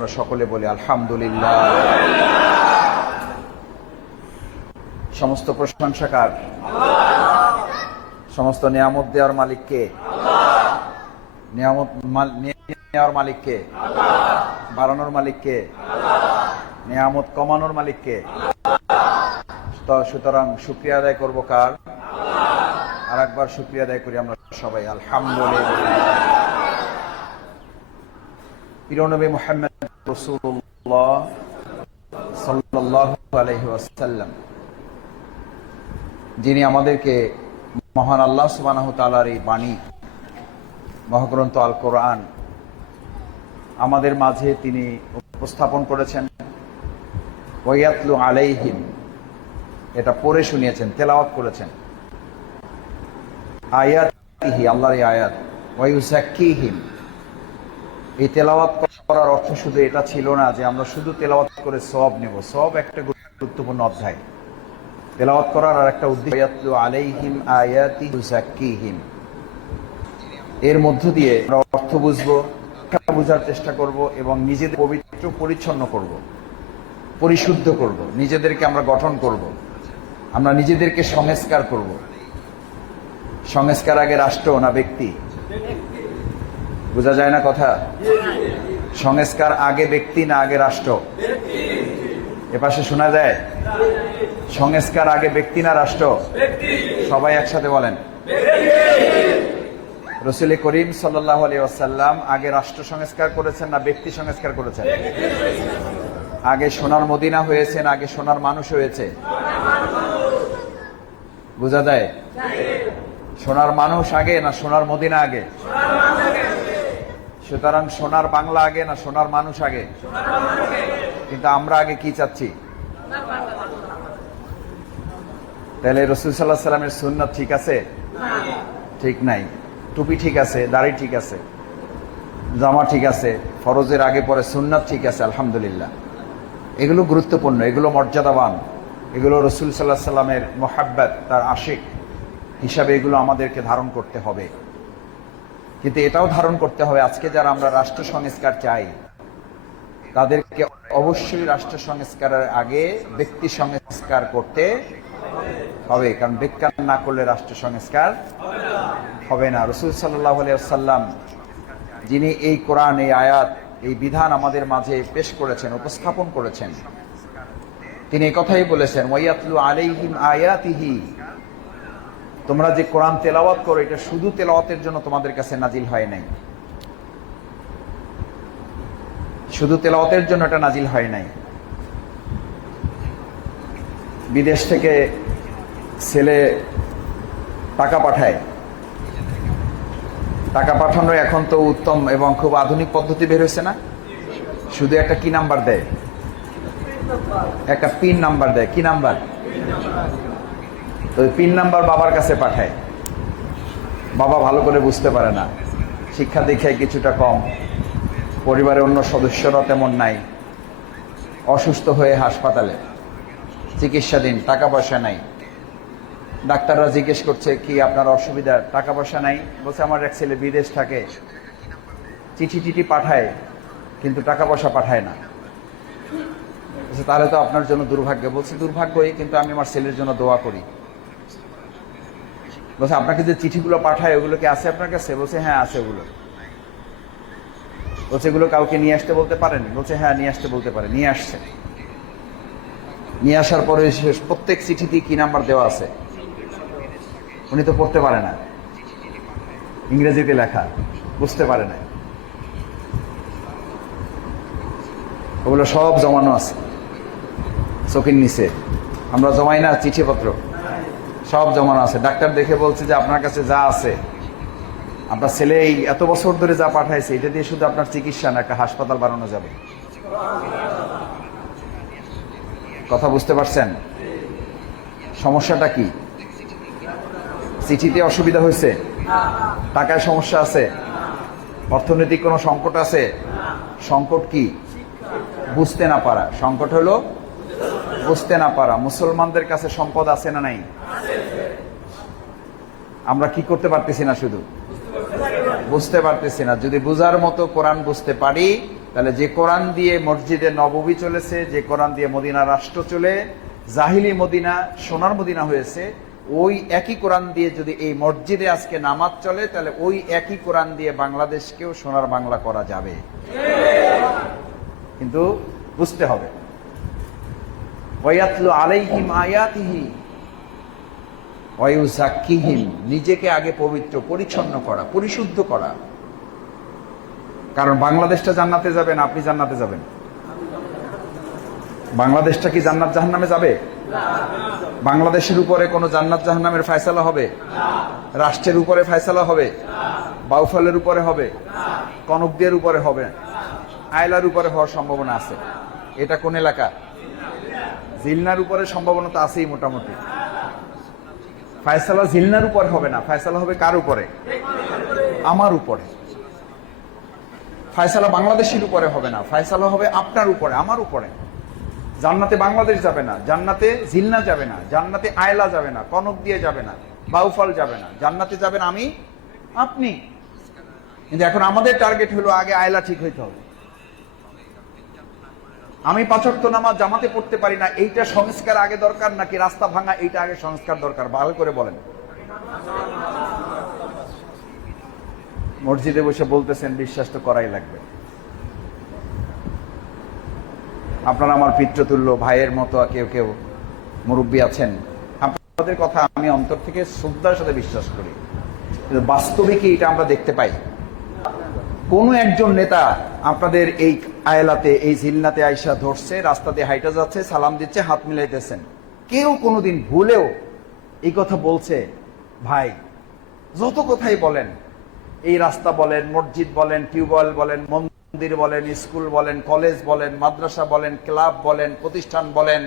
আমরা সকলে বলি আলহামদুলিল্লাহ। সমস্ত প্রশংসাকার সমস্ত নিয়ামত দেওয়ার মালিককে? নিয়ামত নেওয়ার মালিককে? বাড়ানোর মালিককে? নিয়ামত কমানোর মালিককে? সুতরাং সুক্রিয়া আদায় করব কার? আর একবার সুক্রিয়া আদায় করি আমরা সবাই, আলহামদুলিল্লাহ। প্রিয়নবী মোহাম্মদ যিনি আমাদেরকে মহান আল্লাহ তাআলার এই বাণী, মহাগ্রন্থ আল কোরআন আমাদের মাঝে তিনি উপস্থাপন করেছেন। ওয়ায়াতলু আলাইহিম, এটা পড়ে শুনিয়েছেন, তেলাওয়াত করেছেন। আয়াতিহি, আল্লাহর এই আয়াত। ওয়ায়ুজাক্কিহিম এই তেলাওয়াত করার অর্থ শুধু এটা ছিল না যে আমরা শুধু তেলাওয়াত করে সব নেব। সব একটা গুরুত্বপূর্ণ অধ্যায়। তেলাওয়াত করার আর একটা উদ্দেশ্য এর মধ্য দিয়ে আমরা অর্থ বুঝব বোঝার চেষ্টা করব এবং নিজেদের পবিত্র, পরিচ্ছন্ন করব, পরিশুদ্ধ করব, নিজেদেরকে আমরা গঠন করব, আমরা নিজেদেরকে সংস্কার করব। সংস্কার আগে রাষ্ট্র না ব্যক্তি? বোঝা যায় না কথা? সংস্কার আগে ব্যক্তি না আগে রাষ্ট্র? এপাশে শোনা যায়? সংস্কার আগে ব্যক্তি না রাষ্ট্র? সবাই একসাথে বলেন। রসুল করিম সাল্লাহ আসাল্লাম আগে রাষ্ট্র সংস্কার করেছেন না ব্যক্তি সংস্কার করেছেন? আগে সোনার মদিনা হয়েছেন আগে সোনার মানুষ হয়েছে? বোঝা যায়? সোনার মানুষ আগে না সোনার মদিনা আগে? সুতরাং সোনার বাংলা আগে না সোনার মানুষ আগে? কিন্তু আমরা আগে কি চাচ্ছি? তাহলে রসুল সাল্লাহ সাল্লামের সুন্নাত ঠিক আছে? ঠিক নাই। টুপি ঠিক আছে, দাড়ি ঠিক আছে, জামা ঠিক আছে, ফরজের আগে পরে সুন্নাত ঠিক আছে, আলহামদুলিল্লাহ। এগুলো গুরুত্বপূর্ণ, এগুলো মর্যাদাবান। এগুলো রসুল সাল্লাহ সাল্লামের মোহাব্বত, তার আশিক হিসাবে এগুলো আমাদেরকে ধারণ করতে হবে। কিন্তু এটাও ধারণ করতে হবে আজকে যারা আমরা রাষ্ট্র সংস্কার চাই, তাদেরকে অবশ্যই রাষ্ট্র সংস্কারের আগে ব্যক্তি সংস্কার করতে হবে, কারণ বিজ্ঞান না করলে রাষ্ট্র সংস্কার হবে না। রসুল সাল্লাহ যিনি এই কোরআন, এই আয়াত, এই বিধান আমাদের মাঝে পেশ করেছেন, উপস্থাপন করেছেন, তিনি কথাই বলেছেন, ওয়াইয়াতলু আলাইহিম আয়াতিহি তোমরা যে কোরআন তেলাওয়াত করো, এটা শুধু তেলাওয়াতের জন্য তোমাদের কাছে নাজিল হয় নাই। শুধু তেলাওয়াতের জন্য এটা নাজিল হয় নাই। বিদেশ থেকে ছেলে টাকা পাঠায়। টাকা পাঠানো এখন তো উত্তম এবং খুব আধুনিক পদ্ধতি বের হয়েছে না? শুধু একটা কি নাম্বার দেয়? একটা পিন নাম্বার দেয়। কি নাম্বার? তো পিন নাম্বার বাবার কাছে পাঠায়। বাবা ভালো করে বুঝতে পারে না। শিক্ষা দীক্ষায় কিছুটা কম। পরিবারের অন্য সদস্যরা তেমন নাই। অসুস্থ হয়ে হাসপাতালে। চিকিৎসাধীন, টাকা পয়সা নাই। ডাক্তাররা জিজ্ঞেস করছে, কি আপনার অসুবিধা? টাকা পয়সা নাই? বলছে, আমার এক ছেলে বিদেশ থাকে। চিঠি টিঠি পাঠায়, কিন্তু টাকা পয়সা পাঠায় না। তাহলে তো আপনার জন্য দুর্ভাগ্য। বলছে, দুর্ভাগ্যই, কিন্তু আমি আমার ছেলের জন্য দোয়া করি। বলছে, আপনাকে যে চিঠিগুলো পাঠায় ওগুলো কি আছে আপনার কাছে? বলছে হ্যাঁ আছে ওগুলো। বলছে, এগুলো কাউকে নিয়ে আসতে বলতে পারেন? বলছে হ্যাঁ নিয়ে আসতে বলতে পারে। নিয়ে আসছে। নিয়ে আসার পরে প্রত্যেক চিঠিতে কি নাম্বার দেওয়া আছে? উনি তো পড়তে পারে না। ইংরেজিতে লেখা, বুঝতে পারে না ওগুলো সব জমানো আছে, চোখের নিচে। আমরা জমাই না চিঠিপত্র। সব জমানো আছে। ডাক্তার দেখে বলছে যে আপনার কাছে যা আছে, আপনার ছেলে এই এত বছর ধরে যা পাঠাইছে, এটা দিয়ে শুধু আপনার চিকিৎসা না, একটা হাসপাতাল বানানো যাবে। কথা বুঝতে পারছেন? সমস্যাটা কি? চিঠিতে অসুবিধা হয়েছে? টাকায় সমস্যা আছে? অর্থনৈতিক কোনো সংকট আছে? সংকট কি? বুঝতে না পারা। সংকট হলো, বুঝতে না পারা। মুসলমানদের কাছে সম্পদ আছে না নাই? আমরা কি করতে পারতেছি না শুধু? বুঝতে পারতেছি না। যদি বুঝার মতো কোরআন বুঝতে পারি, তাহলে যে কোরআন দিয়ে মসজিদে নববী চলেছে, যে কোরআন দিয়ে মদিনা রাষ্ট্র চলে, জাহিলি মদিনা, সোনার মদিনা হয়েছে, ওই একই কোরআন দিয়ে যদি এই মসজিদে আজকে নামাজ চলে, তাহলে ওই একই কোরআন দিয়ে বাংলাদেশকেও সোনার বাংলা করা যাবে। কিন্তু বুঝতে হবে। আলাইহিম আয়াতিহি ওয়ায়ুজাক্কিহিম নিজেকে আগে পবিত্র, পরিচ্ছন্ন করা, পরিশুদ্ধ করা। কারণ বাংলাদেশটা জান্নাতে যাবেন, আপনি জান্নাতে যাবেন। বাংলাদেশটা কি জান্নাত জাহান্নামে যাবে? বাংলাদেশের উপরে কোনো জান্নাত জাহান্নামের ফয়সালা হবে? রাষ্ট্রের উপরে ফয়সালা হবে? বাউফলের উপরে হবে? কনকদের উপরে হবে? আয়লার উপরে হওয়ার সম্ভাবনা আছে। এটা কোন এলাকা? জিলনার উপরে সম্ভাবনা তো আছেই মোটামুটি। ফায়সালা জিলনার উপর হবে না। ফায়সালা হবে কার উপরে? আমার উপরে। ফায়সালা বাংলাদেশের উপরে হবে না। ফায়সালা হবে আপনার উপরে, আমার উপরে। জান্নাতে বাংলাদেশ যাবে না, জান্নাতে জিলনা যাবে না, জান্নাতে আয়লা যাবে না, কনক দিয়ে যাবে না, বাউফল যাবে না। জান্নাতে যাবেন আমি, আপনি। কিন্তু এখন আমাদের টার্গেট হলো আগে আয়লা ঠিক হইতে হবে। আমি পাচক্ত নামাজ জামাতে পড়তে পারি না, এইটা সংস্কার আগে দরকার নাকি রাস্তা ভাঙা, এইটা আগে সংস্কার দরকার? ভালো করে বলেন। মসজিদে বসে বলতেছেন, বিশ্বাস তো করাই লাগবে। আপনারা আমার পিত্রতুল্য ভাইয়ের মতো কেউ কেউ মুরব্বী আছেন? আপনাদের কথা আমি অন্তর থেকে শ্রদ্ধার সাথে বিশ্বাস করি। কিন্তু বাস্তবে কি এটা আমরা দেখতে পাই। কোন একজন নেতা আপনাদের এই আয়লাতে, এই জিল্লাতে আইসা ধরছে, রাস্তা দিয়ে হাইটা যাচ্ছে, সালাম দিচ্ছে, হাত মিলাইতেছেন। কেউ কোনোদিন ভুলেও এই কথা বলছে, ভাই, যত কথাই বলেন, এই রাস্তা বলেন, মসজিদ বলেন, টিউবওয়েল বলেন, মন্দির বলেন, স্কুল বলেন, কলেজ বলেন, মাদ্রাসা বলেন, ক্লাব বলেন, প্রতিষ্ঠান বলেন,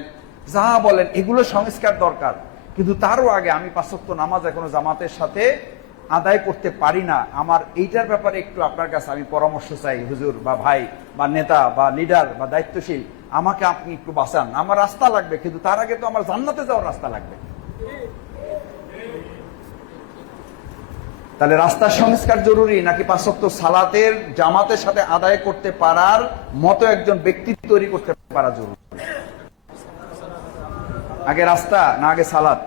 যা বলেন, এগুলো সংস্কার দরকার। কিন্তু তারও আগে আমি পাঁচক্ত নামাজ এখনও জামাতের সাথে আদায় করতে পারি না, আমার এইটার ব্যাপারে একটু আপনার কাছে আমি পরামর্শ চাই, হুজুর বা ভাই বা নেতা বা লিডার বা দায়িত্বশীল, আমাকে আপনি একটু বাঁচান। আমার রাস্তা লাগবে, কিন্তু তার আগে তো আমার জান্নাতে যাওয়ার রাস্তা লাগবে। তাহলে রাস্তার সংস্কার জরুরি, নাকি পাঁচক্ত সালাতের জামাতের সাথে আদায় করতে পারার মতো একজন ব্যক্তি তৈরি করতে পারা জরুরি? আগে রাস্তা, না আগে সালাত?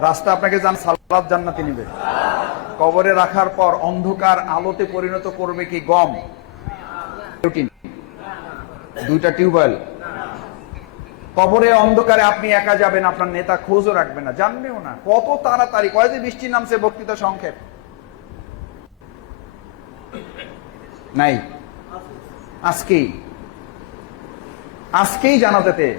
রাস্তা আপনাকে জান সালাদ জান্নাতি নিবে। কবরে রাখার পর অন্ধকার আলোতে পরিণত করবে কি গম? দুইটা টিউবওয়েল। কবরে অন্ধকারে আপনি একা যাবেন, আপনার নেতা খোঁজও রাখবে না, জানবেও না। কত তাড়াতাড়ি, কয় যে বৃষ্টি নামছে, বক্তৃতা সংক্ষেপ। নাই। আজকেই। আজকেই জানাতেতে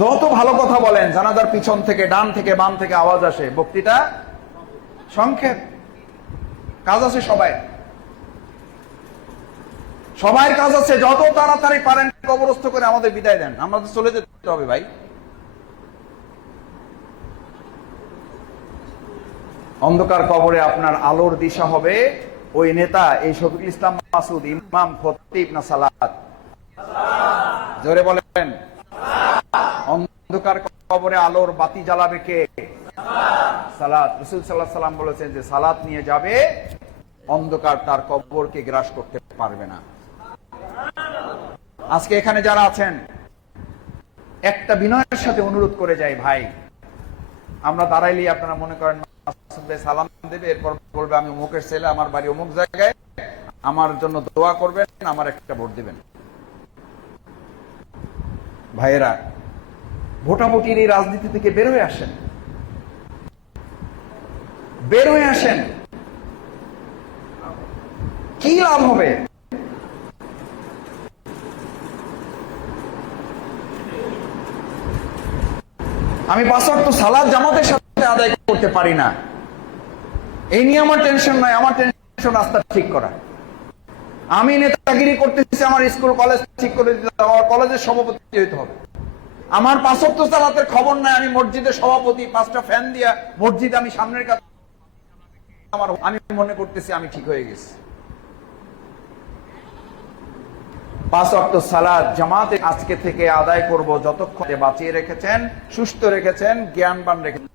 যত ভালো কথা বলেন, জানাজার পিছন থেকে, ডান থেকে, বাম থেকে আওয়াজ আসে। বক্তৃতা সংক্ষেপ। কাজ আছে সবাই। সবাই কাজ আছে, যত তাড়াতাড়ি পারেন কবরস্থ করে আমাদের বিদায় দেন। আমাদের চলে যেতে হবে ভাই। অন্ধকার কবরে আপনার আলোর দিশা হবে। ওই নেতা, এই শফিকুল ইসলাম মাসুদ ইমাম খতিব না সালাত? জোরে বলেন। অন্ধকার কবরে আলোর বাতি জ্বালাবে কে? সালাত। রসুল সাল্লাহ সাল্লাম বলেছেন যে সালাত নিয়ে যাবে, অন্ধকার তার কবরকে গ্রাস করতে পারবে না। আজকে এখানে যারা আছেন, একটা বিনয়ের সাথে অনুরোধ করে যাই ভাই। আমরা দাঁড়াইলেই আপনারা মনে করেন সালাম দেবে, এরপর বলবে, আমি অমুকের ছেলে, আমার বাড়ি অমুক জায়গায়। আমার জন্য দোয়া করবেন, আমার একটা ভোট দিবেন। ভাইয়েরা ভোটাভুটির এই রাজনীতি থেকে বের হয়ে আসেন। বের হয়ে আসেন। কি লাভ হবে? আমি পাঁচওয়াক্ত সালাদ জামাতের সাথে আদায় করতে পারি না। এই নিয়ে আমার টেনশন নাই আমার টেনশন রাস্তা ঠিক করা। আমি নেতাগিরি করতেছি আমার স্কুল কলেজ ঠিক করে দিতে হবে, আমার কলেজের সভাপতি হইতে হবে। আমার পাঁচক্ত সালাতের খবর নাই, আমি মসজিদের সভাপতি, পাঁচটা ফ্যান দিয়া মসজিদ আমি সামনের কাছে আমার আমি মনে করতেছি আমি ঠিক হয়ে গেছি। পাঁচ অক্ট সালাদ জামাতে আজকে থেকে আদায় করব যতক্ষণ বাঁচিয়ে রেখেছেন, সুস্থ রেখেছেন, জ্ঞানবান রেখেছেন।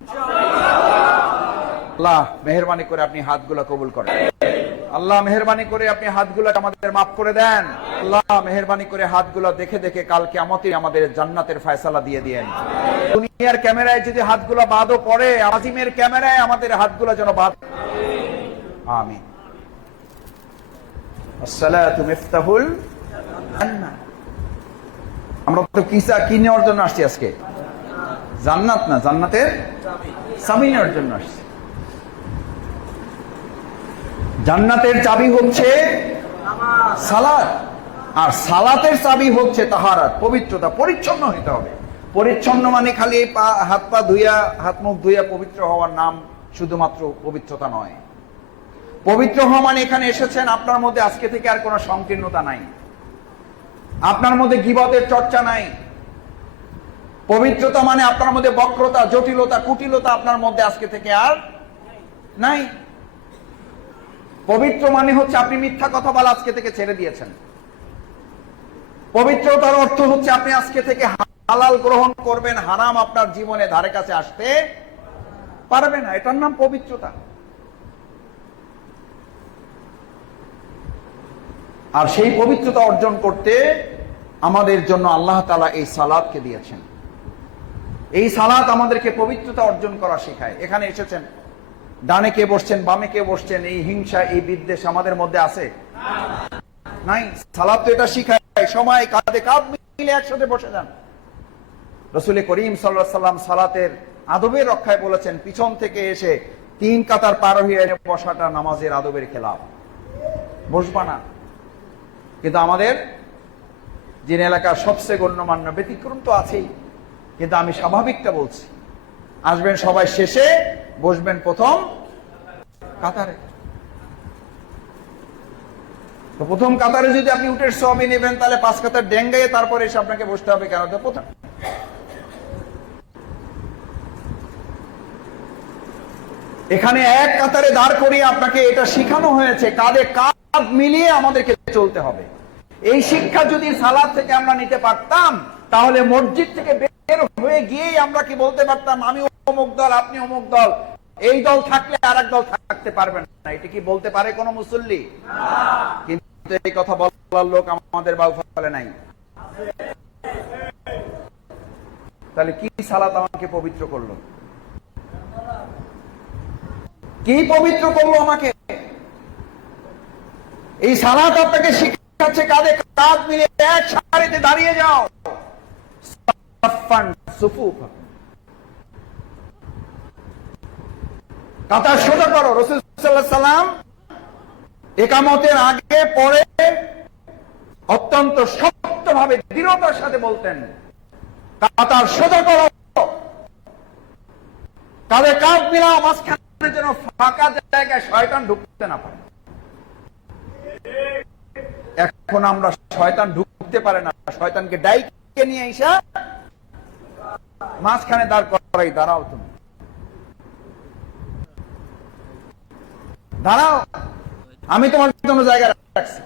আল্লাহ, মেহরবানি করে আপনি হাতগুলো কবুল করেন। আল্লাহ, মেহরবানি করে আপনি হাতগুলো আমাদের মাফ করে দেন। আল্লাহ মেহরবানি করে হাতগুলো দেখে দেখে কালকে আমাদের আমাদের জান্নাতের ফয়সালা দিয়ে দিয়েন। দুনিয়ার ক্যামেরায় যদি হাতগুলো বাদও পড়ে, আজিমের ক্যামেরায় আমাদের হাতগুলো যেন বাদ না, জান্নাতের চাবি হচ্ছে সালাত আর সালাতের চাবি হচ্ছে তাহারাত পবিত্রতা, পরিচ্ছন্ন হইতে হবে। পরিচ্ছন্ন মানে খালি পা, হাত পা ধুইয়া, হাত মুখ ধুইয়া পবিত্র হওয়ার নাম শুধুমাত্র পবিত্রতা নয়। পবিত্র হওয়া মানে এখানে এসেছেন, আপনার মধ্যে আজকে থেকে আর কোনো সংকীর্ণতা নাই। আপনার মধ্যে গিবতের চর্চা নাই। পবিত্রতা মানে আপনার মধ্যে বক্রতা, জটিলতা, কুটিলতা আপনার মধ্যে আজকে থেকে আর নাই। পবিত্র মানে হচ্ছে আপনি মিথ্যা কথা বলা আজকে থেকে ছেড়ে দিয়েছেন। পবিত্রতার অর্থ হচ্ছে আপনি আজকে থেকে হালাল গ্রহণ করবেন, হারাম আপনার জীবনে ধারে কাছে আসতে পারবে না। এটার নাম পবিত্রতা। আর সেই পবিত্রতা অর্জন করতে আমাদের জন্য আল্লাহ তালা এই সালাদকে দিয়েছেন। এই সালাত আমাদেরকে পবিত্রতা অর্জন করা শেখায়। এখানে এসেছেন, ডানে কে বসছেন, বামে কে বসছেন, এই হিংসা, এই বিদ্বেষ আমাদের মধ্যে আছে? নাই। সালাদ তো এটা শিখায় সময়, কাঁধে কাঁধ মিলে একসাথে বসে যান। রসুল করিম সাল্লাহ সাল্লাম সালাতের আদবের রক্ষায় বলেছেন, পিছন থেকে এসে তিন কাতার পার হয়ে বসাটা নামাজের আদবের খেলাফ। বসবা না। কিন্তু আমাদের যিনি এলাকার সবচেয়ে গণ্যমান্য ব্যতিক্রম তো আছেই। কিন্তু আমি স্বাভাবিকটা বলছি, আসবেন সবাই শেষে, বসবেন প্রথম কাতারে। প্রথম কাতারে যদি আপনি উঠের সবই নেবেন, তাহলে পাঁচ কাতার ডেঙ্গাইয়ে তারপরে এসে আপনাকে বসতে হবে কেন তো প্রথম। এখানে এক কাতারে দাঁড় করিয়ে আপনাকে এটা শিখানো হয়েছে, কাঁধে কাঁধ মিলিয়ে আমাদেরকে চলতে হবে। এই শিক্ষা যদি সালাদ থেকে আমরা নিতে পারতাম, তাহলে মসজিদ থেকে বের হয়ে গিয়েই আমরা কি বলতে পারতাম, আমি অমুক দল, আপনি অমুক দল। এই দল থাকলে আর দল থাকতে পারবেন না। এটা কি বলতে পারে কোনো মুসল্লি? কিন্তু এই কথা বলার লোক আমাদের বাউফলে নাই। তাহলে কি সালাত আমাকে পবিত্র করল? কি পবিত্র করল আমাকে? এই সালাত আপনাকে শিখাচ্ছে কাঁধে কাঁধ মিলে এক সারিতে দাঁড়িয়ে যাও। কাতার সোজা করো, রসুল সাল্লাম একামতের আগে, পরে অত্যন্ত শক্তভাবে দৃঢ়তার সাথে বলতেন, কাতার সোজা করো। কাঁধে কাঁধ মিলাও মাঝখানে যেন ফাঁকা জায়গায় শয়তান ঢুকতে না পারে। এখন আমরা শয়তান ঢুকতে পারে না, শয়তানকে ডাইকে নিয়ে এসা মাঝখানে দাঁড় করাই, দাঁড়াও তুমি। দাঁড়াও। আমি তোমার জন্য জায়গা রাখছি।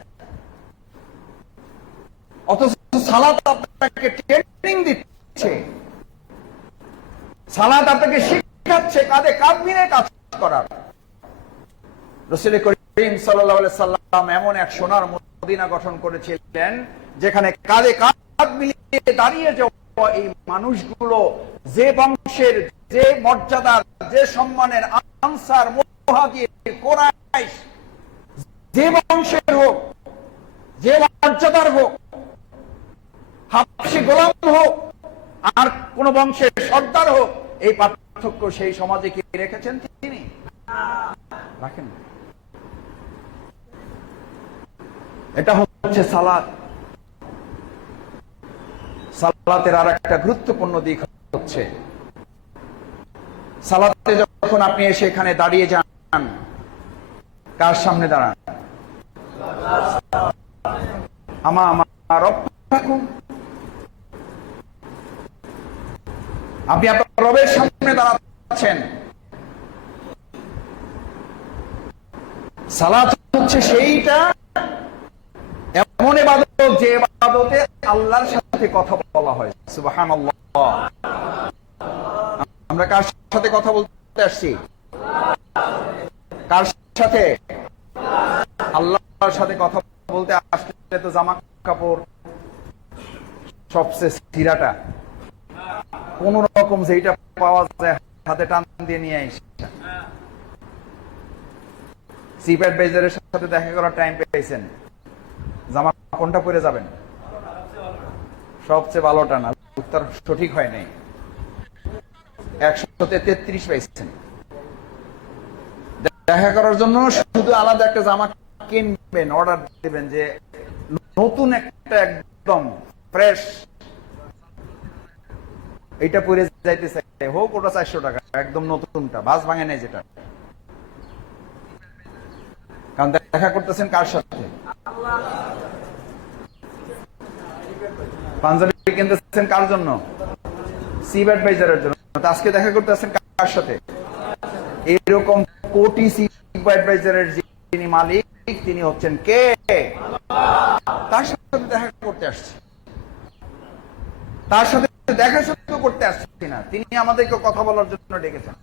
অথচ সালাত আপনাকে ট্রেনিং দিচ্ছে। সালাত আপনাকে কাঁধে কাজ করার। করিম সাল্লাম এমন এক সোনার মদিনা গঠন করেছিলেন, যেখানে কাঁধে কাঁধ মিলিয়ে দাঁড়িয়ে যাওয়া এই মানুষগুলো যে বংশের, যে মর্যাদার, যে সম্মানের আনসার, মুহাজির, কোরাইশ যে বংশের হোক, যে মর্যাদার হোক, হাফসি গোলাম হোক, আর কোন বংশের সর্দার হোক, এই পার্থক্য সেই সমাজে কি রেখেছেন তিনি? রাখেন। এটা হচ্ছে সালাত। সালাতের আর একটা গুরুত্বপূর্ণ দিক হচ্ছে, সালাতে যখন আপনি এসে এখানে দাঁড়িয়ে যান কার সামনে দাঁড়ান? আমা আমার আপনি আপনার রবের সামনে দাঁড়াচ্ছেন। সালাত হচ্ছে সেইটা, এমন এবাদত যে এবাদতে আল্লাহর সাথে কথা বলা হয়। সুবহানাল্লাহ। আমরা কার সাথে কথা বলতে আসছি? সাথে। আল্লাহর সাথে কথা বলতে আসলে তো জামা কাপড় সবচেয়ে সিরাটা কোন রকম যেটা পাওয়া যায় হাতে টান দিয়ে নিয়ে আসে সাথে দেখা করার টাইম পেয়েছেন। জামা কোনটা পরে যাবেন? সবচেয়ে ভালোটা না উত্তর সঠিক হয় নাই। একশোতে তেত্রিশ পাইছেন দেখা করার জন্য শুধু আলাদা একটা জামা কিনবেন অর্ডার দিবেন যে নতুন একটা একদম ফ্রেশ এইটা পরে যাইতে চাই হোক ওটা চারশো টাকা, একদম নতুনটা, বাস ভাঙে নেই যেটা। কারণ দেখা করতেছেন কার সাথে? পাঞ্জাবি কিনতেছেন কার জন্য? সিভ অ্যাডভাইজারের জন্য। আজকে দেখা করতেছেন কার সাথে? এরকম কোটি সিভ অ্যাডভাইজারের যিনি মালিক, তিনি হচ্ছেন কে? তার সাথে দেখা করতে আসছে। তার সাথে দেখা শুধু করতে আসছি না। তিনি আমাদেরকে কথা বলার জন্য ডেকেছেন।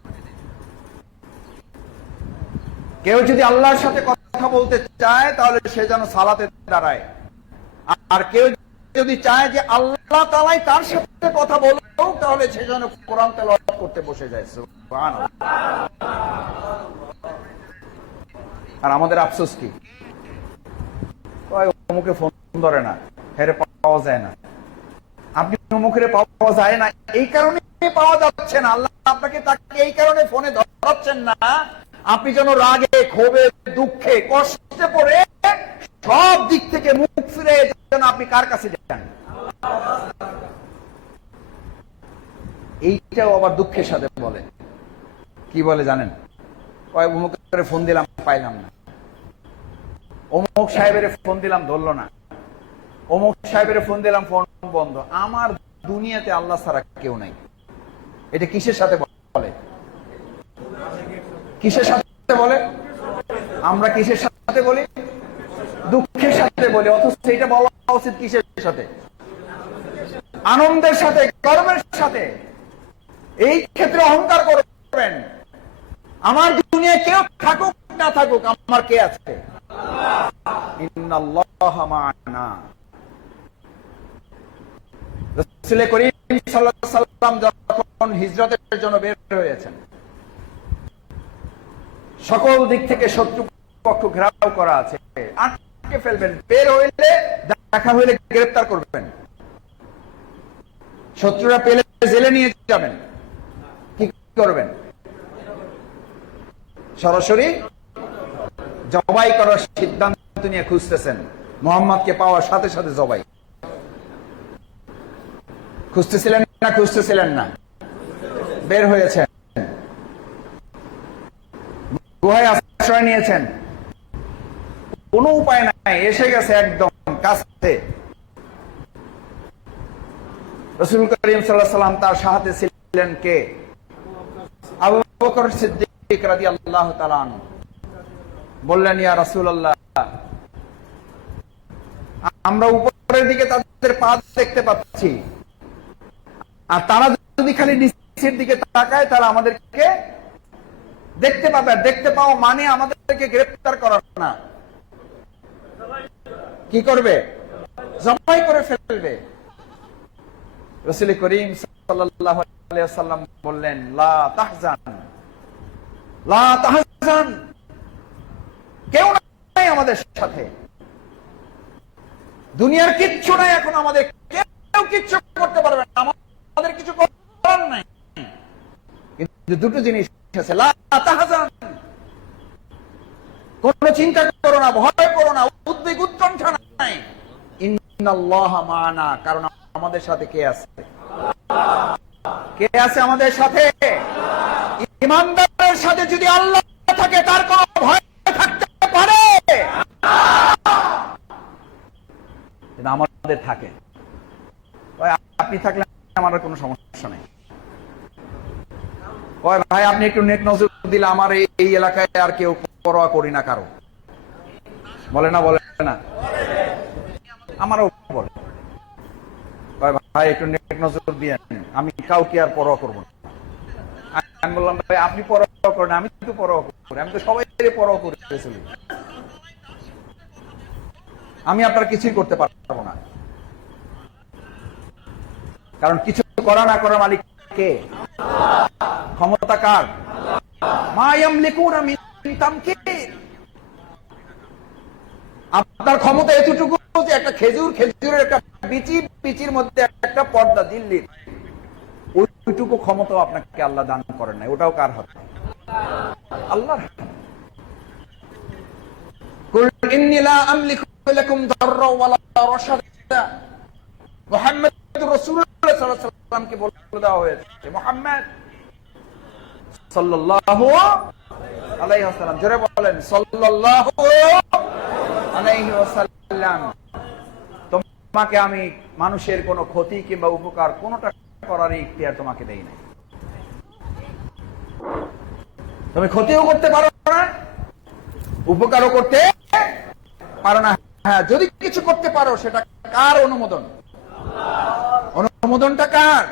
কেউ যদি আল্লাহর সাথে কথা বলতে চায়, তাহলে সে যেন সালাতে দাঁড়ায়। আর কেউ যদি চায় যে আল্লাহ তালাই তার সাথে কথা বলব তাহলে সে যেন কোরআন তেলাওয়াত করতে বসে যায়। আর আমাদের আফসোস কি? অমুকে ফোন ধরে না, হেরে পাওয়া যায় না। আপনি পাওয়া যায় না, এই কারণে পাওয়া যাচ্ছে না। আল্লাহ আপনাকে তাকে এই কারণে ফোনে ধরাচ্ছেন না। আপনি যেন রাগে, ক্ষোভে, দুঃখে, কষ্টে পড়ে সব দিক থেকে মুখ ফিরে যেন আপনি কার কাছে যান? এইটাও আবার দুঃখের সাথে বলে। কি বলে জানেন? কয়, অমুক করে ফোন দিলাম, পাইলাম না। অমুক সাহেবের ফোন দিলাম, ধরলো না। অমুক সাহেবের ফোন দিলাম, ফোন বন্ধ। আমার দুনিয়াতে আল্লাহ ছাড়া কেউ নাই। এটা কিসের সাথে বলে? কিসের সাথে বলে? আমরা কিসের সাথে বলি? দুঃখের সাথে বলি, অথচ এটা বলা উচিত কিসের সাথে? আনন্দের সাথে, গর্বের সাথে। এই ক্ষেত্রে অহংকার করবেন। আমার দুনিয়ায় কেউ থাকুক, না থাকুক, আমার কে আছে? যখন হিজরতের জন্য বের হয়েছেন, সকল দিক থেকে শত্রু পক্ষ ঘেরাও করা আছে। আটকে ফেলবেন। বের হইলে দেখা হইলে গ্রেফতার করবেন। শত্রুরা পেলে জেলে নিয়ে যাবেন। কি করবেন? সরাসরি জবাই করার সিদ্ধান্ত নিয়ে খুঁজতেছেন। মোহাম্মদকে পাওয়ার সাথে সাথে জবাই। খুঁজতেছিলেন না খুঁজতেছিলেন না। বের হয়েছেন। গুহায় আশ্রয় নিয়েছেন। কোনো উপায় নাই। এসে গেছে একদম কাছে। রসুল করিম সাল্লাহ সাল্লাম তার সাহায্যে ছিলেন কে? আবু বকর সিদ্দিক রাদিয়াল্লাহু তাআলা আনহু। বললেন, ইয়া রাসূলুল্লাহ, আমরা উপরের দিকে তাদের পা দেখতে পাচ্ছি। আর তারা যদি খালি নিচের দিকে তাকায়, তারা আমাদেরকে দেখতে পাবে। দেখতে পাওয়া মানে আমাদেরকে গ্রেফতার করার না। কি করবে? জমাই করে ফেলবে। রসুল করিম ওয়াসাল্লাম বললেন কেউ নাই আমাদের সাথে। দুনিয়ার কিচ্ছু নাই এখন আমাদের। কেউ কিচ্ছু করতে পারবে না। আমাদের কিছু করার নাই। কিন্তু দুটো জিনিস আছে। কোন চিন্তা করো না, ভয় করো না। উৎকণ্ঠা নাই। মানা, কারণ আমাদের সাথে কে আছে? কে আছে আমাদের সাথে? ইমানদারের সাথে যদি আল্লাহ থাকে, তার ভয় থাকতে পারে। আমাদের থাকে। আপনি থাকলে আমার কোনো সমস্যা নেই। ভাই, আপনি একটু নেক নজর দিলে আমার এই এলাকায় আর কেউ পরোয়া করি না কারও। বলে না বলে না। আমারও বলে। ভাই, একটু নেক নজর দিয়ে আমি কাউকে আর পরোয়া করব আমি বললাম, ভাই, আপনি পরোয়া করেন, আমি তো পরোয়া করি। আমি তো সবাই পরোয়া করে চলি আমি আপনার কিছুই করতে পারব না। কারণ কিছু করা না করার মালিক কে? ক্ষমতা কার? মায়াম লিখুন আমি আপনার ক্ষমতা এতটুকু একটা খেজুর, খেজুরের একটা বিচি বিচির মধ্যে একটা পর্দা দিল্লির। ওইটুকু ক্ষমতাও আপনাকে আল্লাহ দান করেন নাই। ওটাও কার হাতে? আল্লাহর জোরে বলেন, সাল্লাল্লাহু তোমাকে আমি মানুষের কোনো ক্ষতি কিংবা উপকার কোনোটা করার ইখতিয়ার তোমাকে দেই নাই। তুমি ক্ষতিও করতে পারো না, উপকারও করতে পারো না। হ্যাঁ যদি কিছু করতে পারো, সেটা কার অনুমোদন? অনুমোদনটা কার?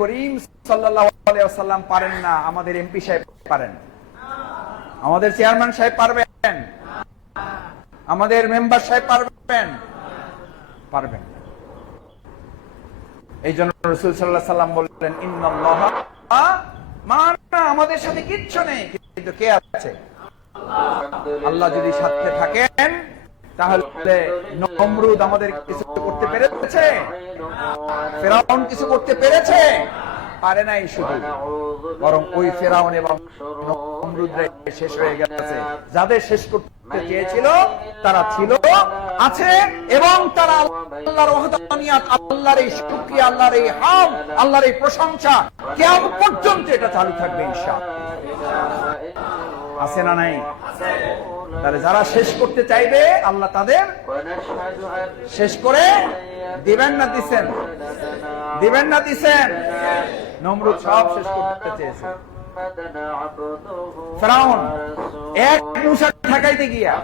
করিম সাল্লাম পারেন না, আমাদের এমপি সাহেব পারেন। আমাদের চেয়ারম্যান সাহেব পারবেন আমাদের মেম্বার সাহেব পারবেন? পারবেন। এই জন্য রসুল সাল্লাহ সাল্লাম বললেন ইন্নাল্লাহ মা না, আমাদের সাথে কিচ্ছু নেই কিন্তু কে আছে? আল্লাহ যদি সাথে থাকেন তাহলে নমরুদ আমাদের কিছু করতে পেরেছে? ফেরাউন কিছু করতে পেরেছে? পারে নাই শুধু। বরং ওই ফেরাউন এবং শেষ হয়ে গেছে। যাদের শেষ করতে চেয়েছিল, তারা ছিল, আছে এবং তারা আল্লাহর ওয়াহদানিয়াত আল্লাহর এই শুকরিয়া, আল্লাহর এই হাম, আল্লাহর এই প্রশংসা কিয়ামত পর্যন্ত এটা চালু থাকবে ইনশাআল্লাহ। আছে না নাই? তাহলে যারা শেষ করতে চাইবে, আল্লাহ তাদের শেষ করে দিবেন না দিছেন। দিবেন না দিছেন। নমরুদ সব শেষ করতে চেয়েছে। এক মুসা ঠেকাইতে গিয়া,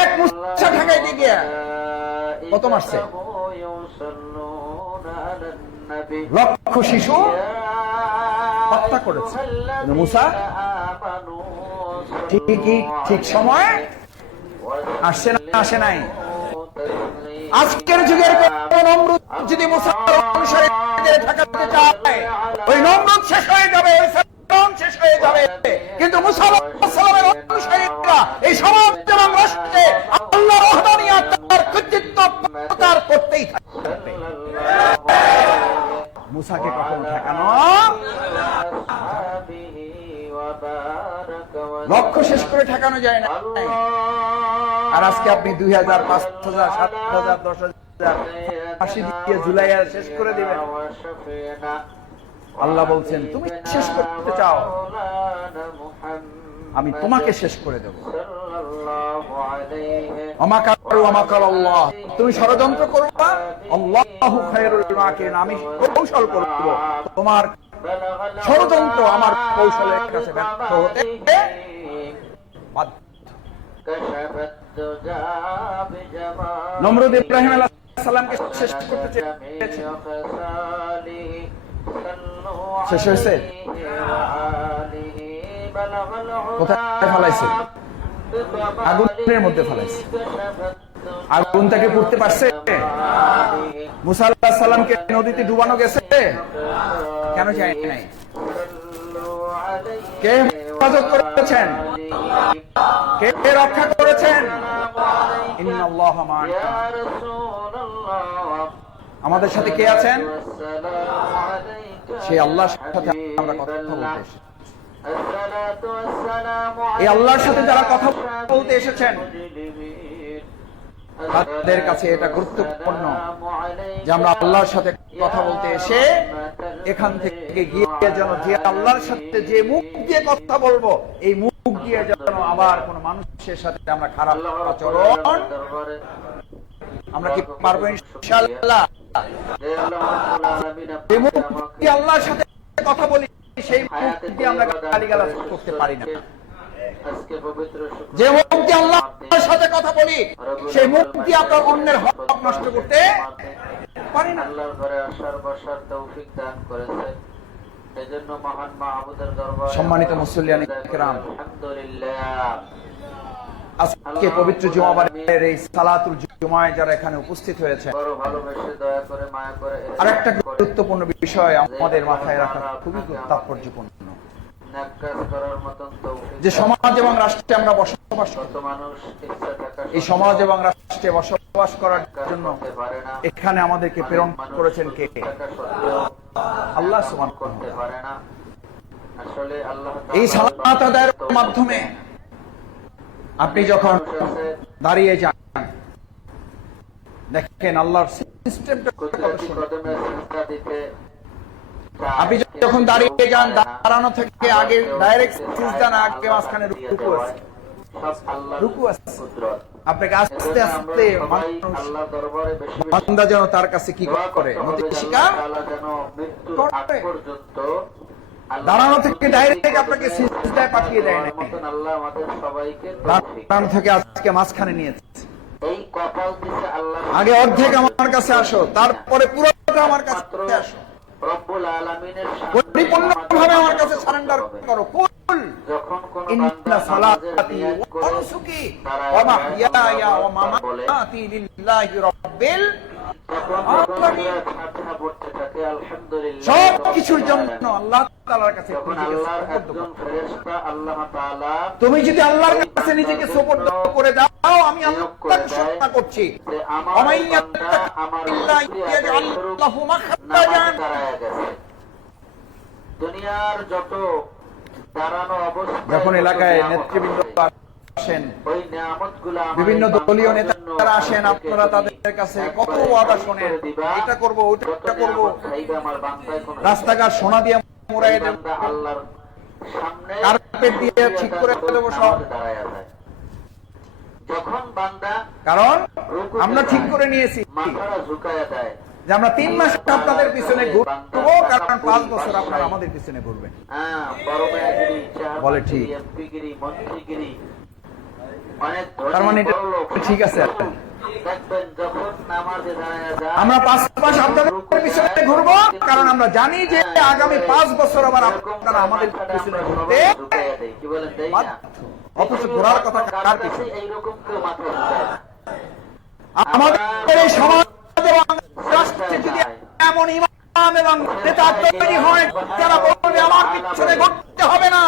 এক মুসা ঠেকাইতে গিয়া কত মারছে? লক্ষ শিশু হত্যা করেছে। মুসা ঠিকই ঠিক সময় আসছে না, আসে নাই। আজকের যুগের নমরুদ যদি মুসলমান অনুসারে চায়, ওই নমরুদ শেষ হয়ে যাবে শেষ হয়ে যাবে। কিন্তু মুসলমান অনুসারীরা এই সমাজ শেষ করে ঠেকানো যায় না। আর আজকে আপনি দুই হাজার পাঁচ হাজার, সাত হাজার, দশ হাজার ফাঁসি দিয়ে জুলাই আর শেষ করে দিবেন। আল্লাহ বলছেন, তুমি শেষ করতে চাও। আমি তোমাকে শেষ করে দেব। তুমি ষড়যন্ত্র করবা আল্লাহু আমি কৌশল করব। তোমার ষড়যন্ত্র আমার কৌশলের কাছে ব্যর্থ হতে ইব্রাহিম সালামকে শেষ করতে চেয়েছে। শেষ হয়েছে? কোথায় ফেলাইছে? আগুনের মধ্যে ফেলাইছে। আগুন তাকে পুড়তে পারছে? মুসা আল্লাহ সাল্লামকে নদীতে ডুবানো গেছে? কেন যায় নাই? কে? হেফাজত করেছেন। কে রক্ষা করেছেন? আমাদের সাথে কে আছেন? সেই আল্লাহর সাথে আমরা কথা বলতে এই আল্লাহর সাথে যারা কথা বলতে এসেছেন তাদের কাছে এটা গুরুত্বপূর্ণ যে আমরা আল্লাহর সাথে কথা বলতে এসে এখান থেকে গিয়ে যেন যে আল্লাহর সাথে যে মুখ দিয়ে কথা বলব এই মুখ দিয়ে যেন আবার কোন মানুষের সাথে আমরা খারাপ আচরণ আমরা কি পারব ইনশাআল্লাহ? যে মুখ দিয়ে আল্লাহর সাথে কথা বলি সেই মুখ দিয়ে আমরা গালিগালাজ করতে পারি না। যে মুখ দিয়ে আল্লাহর সাথে কথা বলি সেই দিয়ে আপনার অন্যের হক নষ্ট করতে পারি না। আল্লাহর ঘরে আসার বসার তৌফিক দান এজন্য মহান দরবারে সম্মানিত মুসল্লিয়ান। আলহামদুলিল্লাহ। আজকে পবিত্র জুমাবারের এই সালাতুল জুমায় যারা এখানে উপস্থিত হয়েছে। বড় ভালোবেসে দয়া করে মায়া করে আর একটা গুরুত্বপূর্ণ বিষয় আমাদের মাথায় রাখা খুবই তাৎপর্যপূর্ণ। যে সমাজ এবং রাষ্ট্রে আমরা বসবাস এই সমাজ এবং রাষ্ট্রে বসবাস করার জন্য এখানে আমাদেরকে প্রেরণ করেছেন কে? আল্লাহ এমন করতে পারে না। এই সালাত আদায়ের মাধ্যমে আপনি যখন দাঁড়িয়ে যান দেখেন আল্লাহর সিস্টেমটা কত সুন্দর। কদমে সিজদা দিতে চায়, আপনি যখন দাঁড়িয়ে যান, দাঁড়ানো থেকে আগে ডাইরেক্ট সিজদা না আগে মাঝখানে রুকু আছে রুকু আছে। আপনাকে আস্তে আস্তে বান্দা যেন তার কাছে কি করে করে। দাঁড়ানো থেকে ডাইরেক্ট আপনাকে সিজদায় পাঠিয়ে দেয় না। দাঁড়ানো থেকে আজকে মাঝখানে নিয়েছে আগে অর্ধেক আমার কাছে আসো, তারপরে পুরোটা আমার কাছে আসো পরিপূর্ণভাবে আমার কাছে সারেন্ডার করো। কুল। ইন্না সালাতি ওয়া নুসুকি ওয়া মাহইয়ায়া ওয়া আল্লাহু আকবার বলে, মামাতি লিল্লাহি রাব্বিল তখন যখন আলামিন। সূরা ফাতিহা পড়তে থাকে আলহামদুলিল্লাহ। সব কিছুর জন্য আল্লাহ তাআলার কাছে তখন নিজেকে আল্লাহর সুপর্দ একজন করো। ফেরেশতা আল্লাহ তাআলা তুমি যদি আল্লাহর কাছে নিজেকে সুপর্দ করে দাও আমি আল্লাহকে সত্তা করছি। দুনিয়ার যত দাঁড়ানো যখন এলাকায় নেতৃবৃন্দ আসেন বিভিন্ন দলীয় নেতারা আসেন আপনারা তাদের কাছে কত ওয়াদা শোনেন? এটা করব ওটা যত করব। রাস্তাঘাট সোনা দিয়ে সামনে কার্পেট দিয়ে ঠিক করে দেবো সব। দাঁড়ায়া বান্দা কারণ আমরা ঠিক করে নিয়েছি। যে আমরা তিন মাস আপনাদের পিছনে ঘুরবো কারণ পাঁচ বছর আপনারা আমাদের পিছনে ঘুরবেন। হ্যাঁ, বলে ঠিক। ধনী তার মানে এটা ঠিক আছে। আমরা পাঁচ মাস আপনাদের পিছনে ঘুরবো কারণ আমরা জানি যে হ্যাঁ, আগামী পাঁচ বছর আবার আপনারা আমাদের পিছনে ঘুরতে বাধ্য। অথচ ঘোরার কথা কার পিছনে। আমাদের এই সমাজ এবং রাষ্ট্রে যদি এমন ইমাম এবং নেতা তৈরি হয় যারা বলবে আমার পিছনে ঘুরতে হবে না।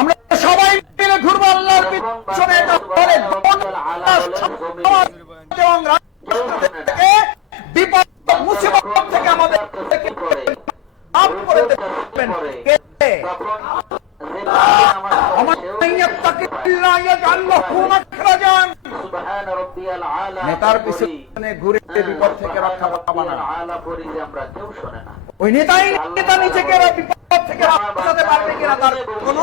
আমরা সবাই মিলে ঘুরবো আল্লাহর পিছনে এটা এবং রাষ্ট্র থেকে বিপদ মুসিবত থেকে আমাদের আপ করে দেবেন কে? নেতার পিছনে ঘুরে বিপদ থেকে রক্ষা পাবা না। ওই নেতাই নেতা নিজেকে বিপদ থেকে বাঁচাতে পারবে কিনা তার কোনো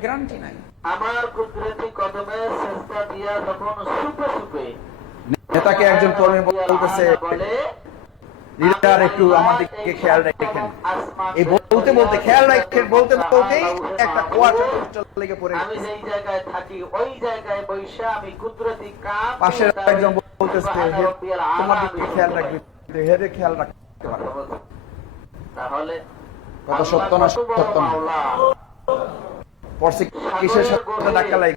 গ্যারান্টি নাই। আমার কুদরতি কদমে সেজদা দিয়া যখন সুপে সুপে নেতাকে একজন কর্মী বলতেছে বলে লিডার একটু আমার দিকে খেয়াল রাখেন। এই বলতে বলতে খেয়াল রাখেন বলতে বলতেই একটা কুয়াশা লেগে পড়ে আমি যেই জায়গায় থাকি ওই জায়গায় বৈশা আমি কুদরতি কাম পাশের একজন বলতেছে "হে, তোমার দিকে খেয়াল রাখবি হেরে খেয়াল রাখতে পারে। তাহলে কত সত্য না সত্য না? পড়ছে কিসের সাথে ধাক্কা লাগে?